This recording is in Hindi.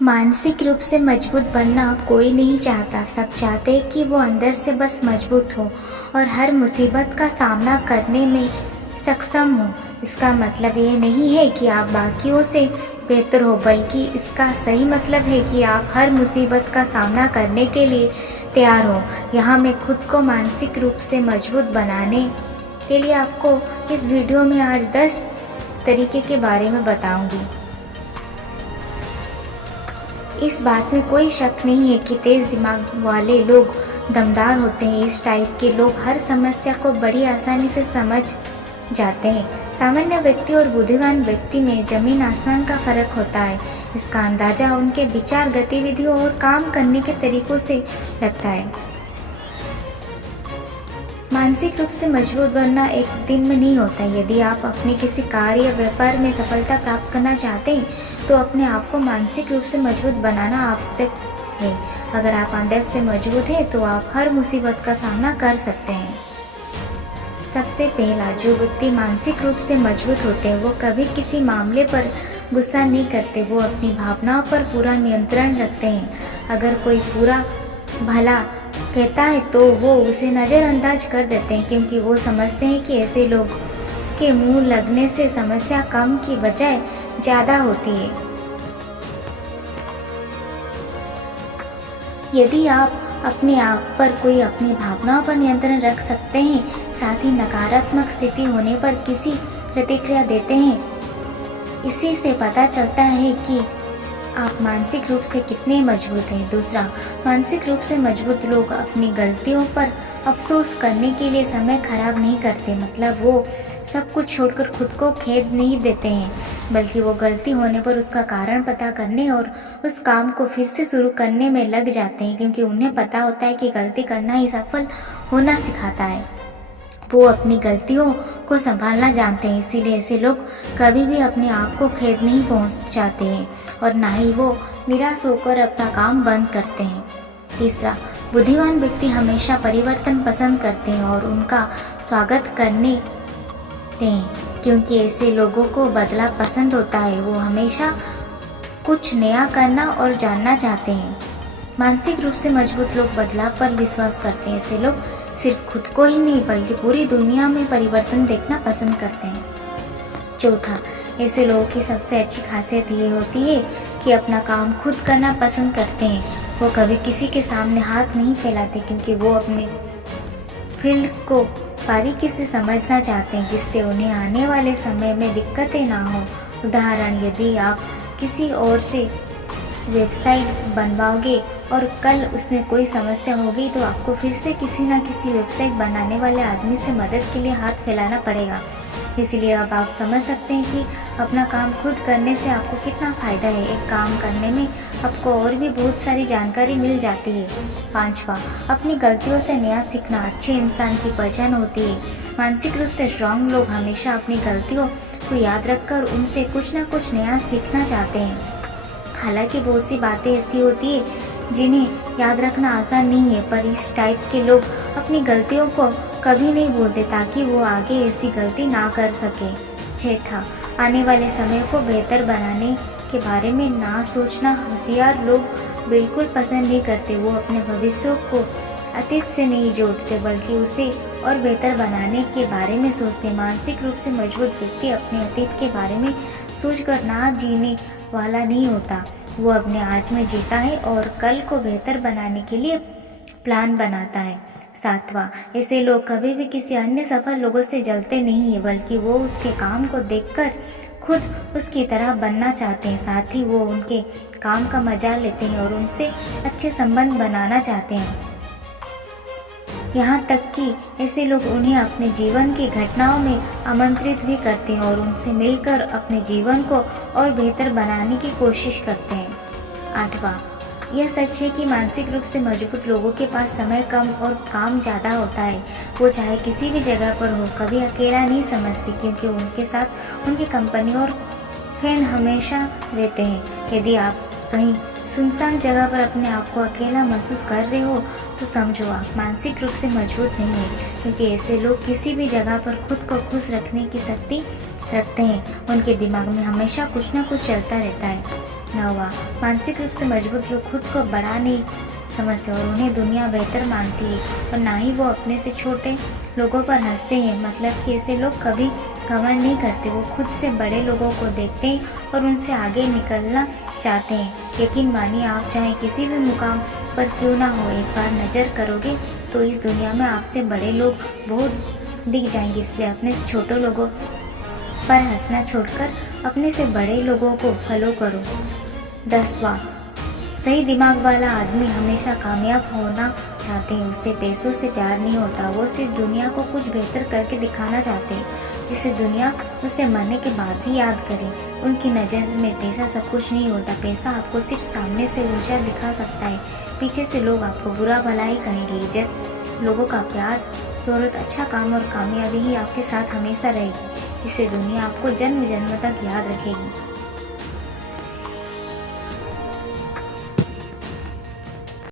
मानसिक रूप से मजबूत बनना कोई नहीं चाहता। सब चाहते हैं कि वो अंदर से बस मजबूत हो और हर मुसीबत का सामना करने में सक्षम हो। इसका मतलब ये नहीं है कि आप बाकियों से बेहतर हो, बल्कि इसका सही मतलब है कि आप हर मुसीबत का सामना करने के लिए तैयार हो। यहाँ मैं खुद को मानसिक रूप से मजबूत बनाने के लिए आपको इस वीडियो में आज 10 तरीके के बारे में बताऊंगी। इस बात में कोई शक नहीं है कि तेज दिमाग वाले लोग दमदार होते हैं। इस टाइप के लोग हर समस्या को बड़ी आसानी से समझ जाते हैं। सामान्य व्यक्ति और बुद्धिमान व्यक्ति में जमीन आसमान का फर्क होता है। इसका अंदाजा उनके विचार, गतिविधियों और काम करने के तरीकों से लगता है। मानसिक रूप से मजबूत बनना एक दिन में नहीं होता। यदि आप अपने किसी कार्य या व्यापार में सफलता प्राप्त करना चाहते हैं तो अपने आप को मानसिक रूप से मजबूत बनाना आवश्यक है। अगर आप अंदर से मजबूत हैं तो आप हर मुसीबत का सामना कर सकते हैं। सबसे पहला, जो व्यक्ति मानसिक रूप से मजबूत होते हैं वो कभी किसी मामले पर गुस्सा नहीं करते। वो अपनी भावनाओं पर पूरा नियंत्रण रखते हैं। अगर कोई पूरा भला कहता है तो वो उसे नज़रअंदाज कर देते हैं, क्योंकि वो समझते हैं कि ऐसे लोग के मुंह लगने से समस्या कम की बजाय ज़्यादा होती है। यदि आप अपने आप पर कोई अपनी भावनाओं पर नियंत्रण रख सकते हैं, साथ ही नकारात्मक स्थिति होने पर किसी प्रतिक्रिया देते हैं, इसी से पता चलता है कि आप मानसिक रूप से कितने मजबूत हैं। दूसरा, मानसिक रूप से मजबूत लोग अपनी गलतियों पर अफसोस करने के लिए समय खराब नहीं करते। मतलब वो सब कुछ छोड़कर खुद को खेद नहीं देते हैं, बल्कि वो गलती होने पर उसका कारण पता करने और उस काम को फिर से शुरू करने में लग जाते हैं, क्योंकि उन्हें पता होता है कि गलती करना ही सफल होना सिखाता है। वो अपनी गलतियों को संभालना जानते हैं, इसीलिए ऐसे लोग कभी भी अपने आप को खेद नहीं पहुंचाते हैं और ना ही वो निराश होकर अपना काम बंद करते हैं। तीसरा, बुद्धिमान व्यक्ति हमेशा परिवर्तन पसंद करते हैं और उनका स्वागत करने हैं, क्योंकि ऐसे लोगों को बदलाव पसंद होता है। वो हमेशा कुछ नया करना और जानना चाहते हैं। मानसिक रूप से मजबूत लोग बदलाव पर विश्वास करते हैं। ऐसे लोग सिर्फ खुद को ही नहीं बल्कि पूरी दुनिया में परिवर्तन देखना पसंद करते हैं। चौथा, ऐसे लोगों की सबसे अच्छी खासियत ये होती है कि अपना काम खुद करना पसंद करते हैं। वो कभी किसी के सामने हाथ नहीं फैलाते, क्योंकि वो अपने फील्ड को बारीकी से समझना चाहते हैं, जिससे उन्हें आने वाले समय में दिक्कतें ना हो। उदाहरण, यदि आप किसी और से वेबसाइट बनवाओगे और कल उसमें कोई समस्या होगी तो आपको फिर से किसी न किसी वेबसाइट बनाने वाले आदमी से मदद के लिए हाथ फैलाना पड़ेगा। इसलिए अब आप समझ सकते हैं कि अपना काम खुद करने से आपको कितना फ़ायदा है। एक काम करने में आपको और भी बहुत सारी जानकारी मिल जाती है। पांचवा, अपनी गलतियों से नया सीखना अच्छे इंसान की पहचान होती है। मानसिक रूप से स्ट्रांग लोग हमेशा अपनी गलतियों को याद रखकर उनसे कुछ न कुछ नया सीखना चाहते हैं। हालांकि बहुत सी बातें ऐसी होती है जिन्हें याद रखना आसान नहीं है, पर इस टाइप के लोग अपनी गलतियों को कभी नहीं भूलते ताकि वो आगे ऐसी गलती ना कर सके। छठा, आने वाले समय को बेहतर बनाने के बारे में ना सोचना होशियार लोग बिल्कुल पसंद नहीं करते। वो अपने भविष्य को अतीत से नहीं जोड़ते, बल्कि उसे और बेहतर बनाने के बारे में सोचते। मानसिक रूप से मजबूत व्यक्ति अपने अतीत के बारे में सोचकर ना जीने वाला नहीं होता। वो अपने आज में जीता है और कल को बेहतर बनाने के लिए प्लान बनाता है। सातवां, ऐसे लोग कभी भी किसी अन्य सफल लोगों से जलते नहीं है, बल्कि वो उसके काम को देखकर खुद उसकी तरह बनना चाहते हैं। साथ ही वो उनके काम का मजा लेते हैं और उनसे अच्छे संबंध बनाना चाहते हैं। यहाँ तक कि ऐसे लोग उन्हें अपने जीवन की घटनाओं में आमंत्रित भी करते हैं और उनसे मिलकर अपने जीवन को और बेहतर बनाने की कोशिश करते हैं। आठवां, यह सच है कि मानसिक रूप से मजबूत लोगों के पास समय कम और काम ज़्यादा होता है। वो चाहे किसी भी जगह पर हो, कभी अकेला नहीं समझते, क्योंकि उनके साथ उनकी कंपनी और फैन हमेशा रहते हैं। यदि आप कहीं सुनसान जगह पर अपने आप को अकेला महसूस कर रहे हो तो समझो आप मानसिक रूप से मजबूत नहीं है, क्योंकि ऐसे लोग किसी भी जगह पर खुद को खुश रखने की शक्ति रखते हैं। उनके दिमाग में हमेशा कुछ ना कुछ चलता रहता है। 9वां, मानसिक रूप से मजबूत लोग खुद को बड़ा नहीं समझते और उन्हें दुनिया बेहतर मानती है और ना ही वो अपने से छोटे लोगों पर हंसते हैं। मतलब कि ऐसे लोग कभी घमंड नहीं करते, वो खुद से बड़े लोगों को देखते हैं और उनसे आगे निकलना चाहते हैं। यकीन मानिए, आप चाहे किसी भी मुकाम पर क्यों ना हो, एक बार नज़र करोगे तो इस दुनिया में आपसे बड़े लोग बहुत दिख जाएंगे। इसलिए अपने से छोटे लोगों पर हंसना छोड़कर अपने से बड़े लोगों को फॉलो करो। 10वां, सही दिमाग वाला आदमी हमेशा कामयाब होना चाहते हैं। उससे पैसों से प्यार नहीं होता, वो सिर्फ दुनिया को कुछ बेहतर करके दिखाना चाहते हैं, जिसे दुनिया उसे मरने के बाद भी याद करे। उनकी नज़र में पैसा सब कुछ नहीं होता। पैसा आपको सिर्फ सामने से ऊंचा दिखा सकता है, पीछे से लोग आपको बुरा भला ही कहेंगे। इज्जत, लोगों का प्यार, शोहरत, अच्छा काम और कामयाबी ही आपके साथ हमेशा रहेगी, जिससे दुनिया आपको जन्म जन्म तक याद रखेगी।